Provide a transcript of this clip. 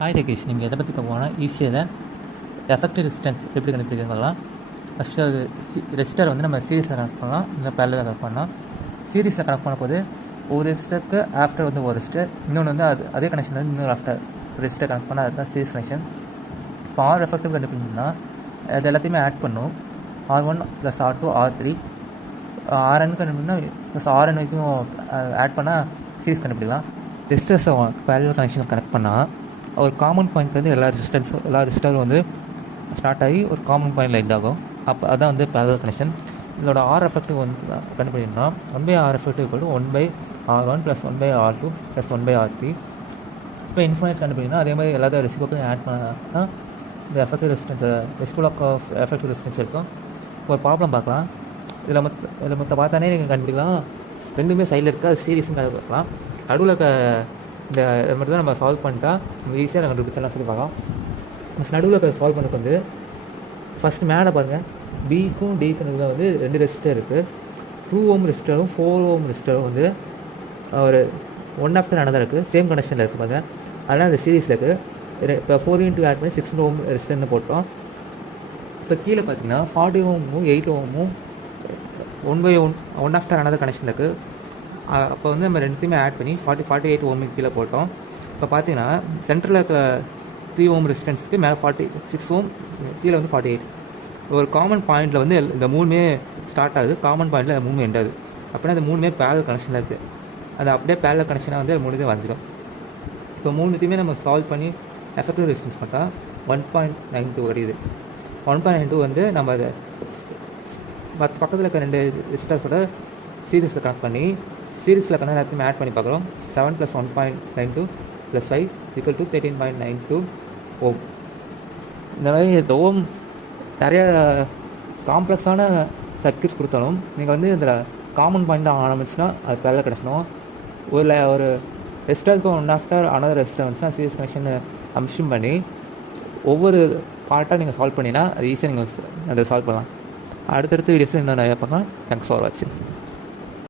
Hi டெகேஷ், நீங்கள் எதை பற்றி பார்க்க போனால் ஈஸியாக எஃபெக்டிவ் ரெசிஸ்டன்ஸ் எப்படி கண்டுபிடிக்கலாம். ஃபஸ்ட்டு அது ரெசிஸ்டர் வந்து நம்ம சீரீஸில் கனெக்ட் பண்ணலாம், இல்லை பேரலில் கனெக்ட் பண்ணலாம். சீரீஸில் கனெக்ட் பண்ண போது ஒரு ரெசிஸ்டருக்கு ஆஃப்டர் வந்து ஒரு ரெசிஸ்டர், இன்னொன்று வந்து அதே கனெக்ஷன் வந்து இன்னொரு ஆஃப்டர் ரெசிஸ்டர் கனெக்ட் பண்ணால் அதுதான் சீரீஸ் கனெக்ஷன். இப்போ ஆர் எஃபெக்டிவ் கண்டுபிடிக்கணும்னா அது எல்லாத்தையுமே ஆட் பண்ணும். R1 + R2 R3 RN கண்டுபிடிக்கணும்னா ப்ளஸ் RN வரைக்கும் ஆட் பண்ணால் சீரீஸ் கண்டுபிடிக்கலாம். ரெசிஸ்டர்ஸை பேரல் கனெக்ஷன் கனெக்ட் பண்ணால் ஒரு காமன் பாயிண்ட் வந்து எல்லா ரெசிஸ்டரும் வந்து ஸ்டார்ட் ஆகி ஒரு காமன் பாயிண்டில் எண்ட் ஆகும். அப்போ அதான் வந்து பேரலல் கனெக்ஷன். இதோட ஆர் எஃபெக்டிவ் வந்து கண்டுபிடிக்கணும்னா 1/R effective = 1/R1 + 1/R2 + 1/R3. இப்போ இன்ஃபினைட் கண்டுபிடிக்கணும்னா அதே மாதிரி எல்லாத்தையும் ரெசிபோக்கும் ஆட் பண்ணால் இந்த effective resistance reciprocal of effective resistance இருக்கும். இப்போ ஒரு ப்ராப்ளம் பார்க்கலாம். இதில் மொத்த பார்த்தானே நீங்கள் கண்டுபிடிக்கலாம். ரெண்டுமே சைடில் இருக்க சீரீஸும் கண்டுபிடிக்கலாம். நடுவில் இருக்க இந்த இது மட்டும் தான் நம்ம சால்வ் பண்ணிட்டா நம்ம ஈஸியாக நாங்கள் கண்டுபிடிச்சலாம் சொல்லி பார்க்கலாம். நடுவில் இருக்க சால்வ் பண்ணுறது வந்து ஃபஸ்ட்டு மேலே பாருங்கள், பிக்கும் டிக்கும் வந்து 2 ரெசிஸ்டர் இருக்குது. 2 Ω ரெசிஸ்டரும் 4 Ω ரெசிஸ்டரும் வந்து ஒரு ஒன் ஆஃப்டர் அனதர் இருக்குது, சேம் கனெக்ஷனில் இருக்குது பாருங்கள். அதனால் அந்த சீரீஸில் இருக்குது. இப்போ 4 × ஆட் பண்ணி 6 Ω ரெசிஸ்டர்னு போட்டோம். இப்போ கீழே பார்த்தீங்கன்னா 40 Ω 8 Ω 1/1 ஆஃப்டர் அனதர் கனெக்ஷனில் இருக்குது. அப்போ வந்து நம்ம ரெண்டுத்தையுமே ஆட் பண்ணி 48 Ω கீழே போட்டோம். இப்போ பார்த்தீங்கன்னா சென்டரில் இருக்க 3 Ω ரெசிஸ்டன்ஸுக்கு மேலே 46 Ω, கீழே வந்து 48. ஒரு காமன் பாயிண்டில் வந்து இந்த மூணுமே ஸ்டார்ட் ஆகுது, காமன் பாயிண்டில் அந்த மூணு எண்ட் ஆகுது. அப்படின்னா அந்த மூணுமே பேரல் கனெக்ஷனில் இருக்குது. அது அப்படியே பேரல் கனெக்ஷனாக வந்து மூணுமே வந்துடும். இப்போ மூணுத்தையுமே நம்ம சால்வ் பண்ணி எஃபெக்டிவ் ரெசிஸ்டன்ஸ் பார்த்தா 1.92 வருது. 1.92 வந்து நம்ம அதை பக்கத்தில் இருக்க 2 ரெசிஸ்டர்ஸோட சீரீஸில் கனெக்ட் பண்ணி சீரீஸில் கனெக்ட் எல்லாத்தையுமே ஆட் பண்ணி பார்க்குறோம். 7 + 1.92 + 5 = 13.92 Ω. இந்த மாதிரி இந்த ஓம் நிறைய காம்ப்ளெக்ஸான சர்க்யூட்ஸ் கொடுத்தாலும் நீங்கள் வந்து இதில் காமன் பாயிண்ட் தான் ஆரம்பிச்சுன்னா அது பேரலல் கிடைக்கணும். ஒரு ரெசிஸ்டருக்கு ஒன் ஆஃப்டர் அனதர் ரெசிஸ்டர் வந்துச்சுன்னா சீரீஸ் கனெக்ஷன் அம்ஷன் பண்ணி ஒவ்வொரு பார்ட்டாக நீங்கள் சால்வ் பண்ணினா அது ஈஸியாக நீங்கள் அதை சால்வ் பண்ணலாம். அடுத்தடுத்த வீடியோஸில் இன்னும் நிறையா பார்க்கலாம். தேங்க்ஸ் ஃபார் வாட்சிங்.